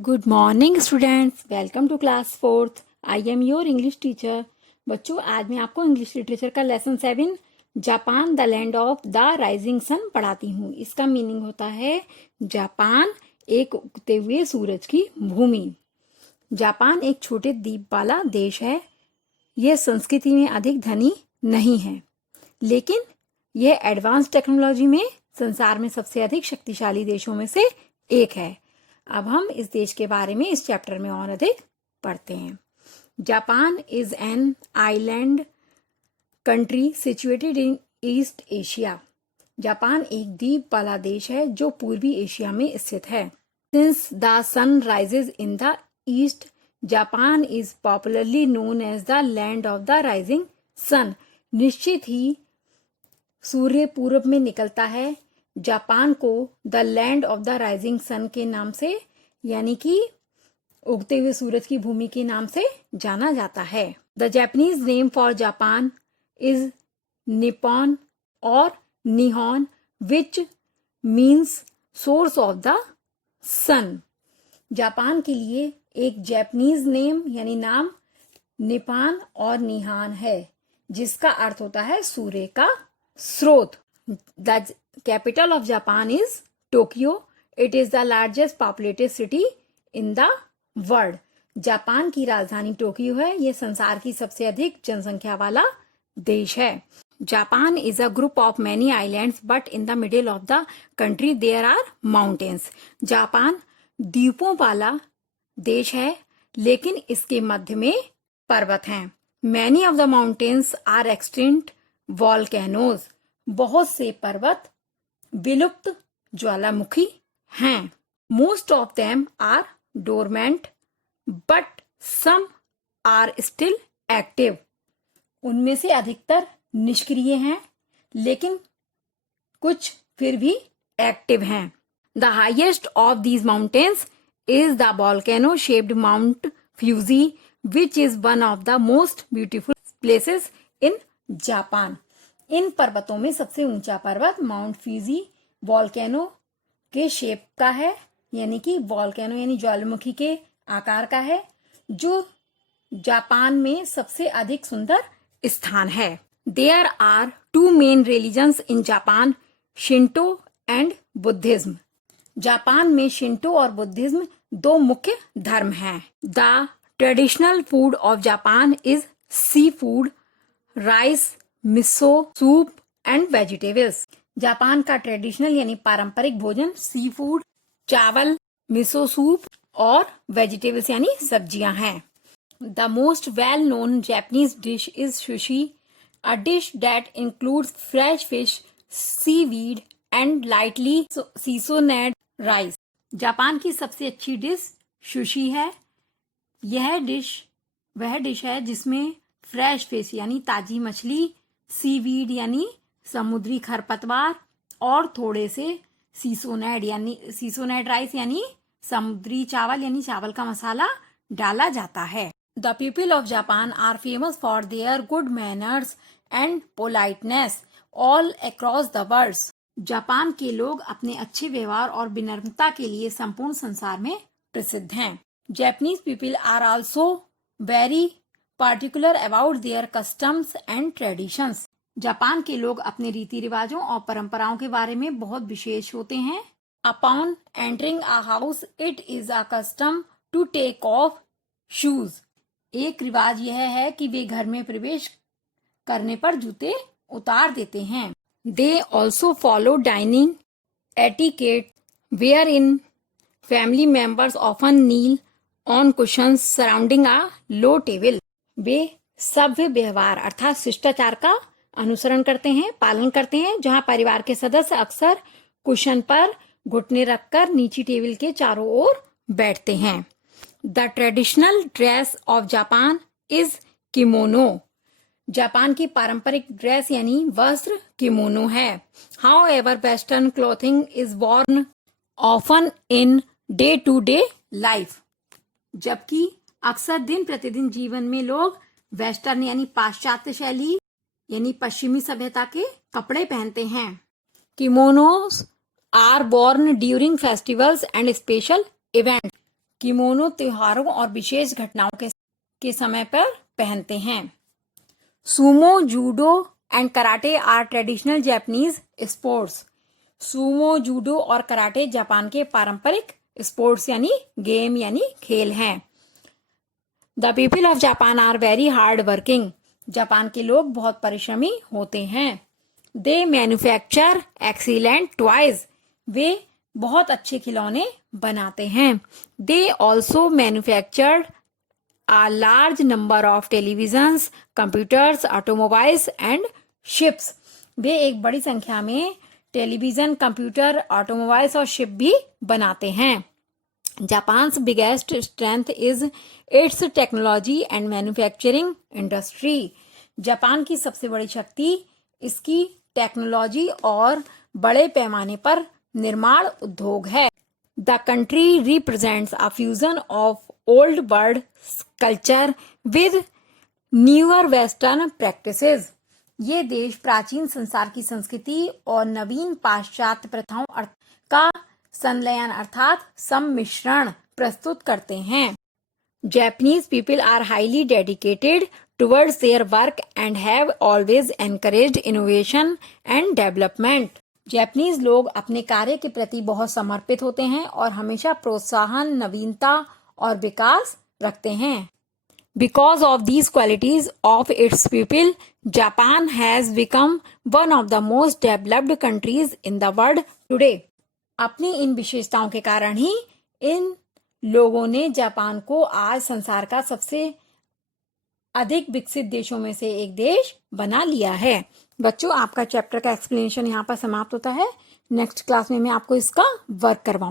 Good morning students, welcome to class fourth. I am your English teacher. बच्चों, आज मैं आपको इंग्लिश लिटरेचर का lesson 7 Japan the land of the rising sun पढ़ाती हूँ। इसका मीनिंग होता है जापान एक उगते हुए सूरज की भूमि। जापान एक छोटे द्वीप वाला देश है। यह संस्कृति में अधिक धनी नहीं है, लेकिन यह एडवांस टेक्नोलॉजी में संसार में सबसे अधिक शक्तिशाली देशों में से एक है। अब हम इस देश के बारे में इस चैप्टर में और अधिक पढ़ते हैं। Japan is an island country situated in east Asia. Japan एक द्वीप वाला देश है जो पूर्वी एशिया में स्थित है। Since the sun rises in the east, Japan is popularly known as the land of the rising sun. निश्चित ही सूर्य पूर्व में निकलता है। जापान को the land of the rising sun के नाम से, यानी कि उगते हुए सूरज की भूमि के नाम से जाना जाता है। The Japanese name for Japan is Nippon और Nihon, which means source of the sun. Japan के लिए एक जापानीज नेम यानी नाम निपान और निहान है, जिसका अर्थ होता है सूर्य का स्रोत। The capital of Japan is Tokyo. It is the largest populated city in the world. Japan की राजधानी टोक्यो है। यह संसार की सबसे अधिक जनसंख्या वाला देश है। Japan is a group of many islands, but in the middle of the country there are mountains. Japan द्वीपों वाला देश है, लेकिन इसके मध्य में पर्वत हैं। Many of the mountains are extinct volcanoes. बहुत से पर्वत विलुप्त ज्वालामुखी हैं। Most of them are dormant but some are still active. उनमें से अधिकतर निष्क्रिय हैं, लेकिन कुछ फिर भी एक्टिव हैं। The highest of these mountains is the volcano shaped Mount Fuji, which is one of the most beautiful places in Japan. इन पर्वतों में सबसे ऊंचा पर्वत माउंट फ्यूजी वॉल्केनो के शेप का है, यानी कि वॉल्केनो यानी ज्वालामुखी के आकार का है, जो जापान में सबसे अधिक सुंदर स्थान है। There are two main religions in Japan, Shinto and Buddhism. Japan में शिंटो और बुद्धिज्म दो मुख्य धर्म हैं। The traditional food of Japan is sea food, rice, miso soup and vegetables. Japan का ट्रेडिशनल यानी पारंपरिक भोजन सी फूड, चावल, मिसो सूप और वेजिटेबल्स यानी सब्जियां हैं। The most well known Japanese dish is sushi, a dish that includes fresh fish, seaweed and lightly seasoned rice. Japan की सबसे अच्छी डिश सुशी है। यह डिश वह डिश है जिसमें फ्रेश फिश यानी ताजी मछली, सीवीड यानी समुद्री खरपतवार और थोड़े से सीसोनेड राइस यानी समुद्री चावल यानी चावल का मसाला डाला जाता है। The people of Japan are famous for their good manners and politeness all across the world. Japan के लोग अपने अच्छे व्यवहार और विनम्रता के लिए संपूर्ण संसार में प्रसिद्ध हैं। Japanese people are also very particular about their customs and traditions. Japan के लोग अपने रीति रिवाजों और परंपराओं के बारे में बहुत विशेष होते हैं। Upon entering a house it is a custom to take off shoes. एक रिवाज यह है कि वे घर में प्रवेश करने पर जूते उतार देते हैं। They also follow dining etiquette, wherein family members often kneel on cushions surrounding a low table. वे सभ्य व्यवहार अर्थात शिष्टाचार का अनुसरण करते हैं, पालन करते हैं, जहां परिवार के सदस्य अक्सर कुशन पर घुटने रखकर नीची टेबल के चारों ओर बैठते हैं। The traditional dress of Japan is kimono. Japan की पारंपरिक ड्रेस यानी वस्त्र किमोनो है। However western clothing is worn often in day to day life. जबकि अक्सर दिन प्रतिदिन जीवन में लोग वेस्टर्न यानी पाश्चात्य शैली यानी पश्चिमी सभ्यता के कपड़े पहनते हैं। Kimonos are worn during festivals and special event. Kimono त्योहारों और विशेष घटनाओं के समय पर पहनते हैं। Sumo, judo and karate are traditional Japanese sports. Sumo, judo और कराटे जापान के पारंपरिक स्पोर्ट्स यानी गेम यानी खेल हैं। The people of Japan are very hard working. Japan के लोग बहुत परिश्रमी होते हैं। They manufacture excellent toys. वे बहुत अच्छे खिलौने बनाते हैं। They also manufactured a large number of televisions, computers, automobiles and ships. वे एक बड़ी संख्या में टेलीविजन, कंप्यूटर, ऑटोमोबाइल्स और शिप भी बनाते हैं। Japan's biggest strength is it's technology and manufacturing industry. Japan की सबसे बड़ी शक्ति इसकी टेक्नोलॉजी और बड़े पैमाने पर निर्माण उद्योग है। The country represents a fusion of old world culture with newer western practices. ये देश प्राचीन संसार की संस्कृति और नवीन पाश्चात्य प्रथाओं का संलयन अर्थात सम्मिश्रण प्रस्तुत करते हैं। Japanese people are highly dedicated towards their work and have always encouraged innovation and development. Japanese लोग अपने कार्य के प्रति बहुत समर्पित होते हैं और हमेशा प्रोत्साहन, नवीनता और विकास रखते हैं। Because of these qualities of its people, Japan has become one of the most developed countries in the world today. अपनी इन विशेषताओं के कारण ही इन लोगों ने जापान को आज संसार का सबसे अधिक विकसित देशों में से एक देश बना लिया है। बच्चों, आपका चैप्टर का एक्सप्लेनेशन यहाँ पर समाप्त होता है। नेक्स्ट क्लास में मैं आपको इसका वर्क करवाऊंगी।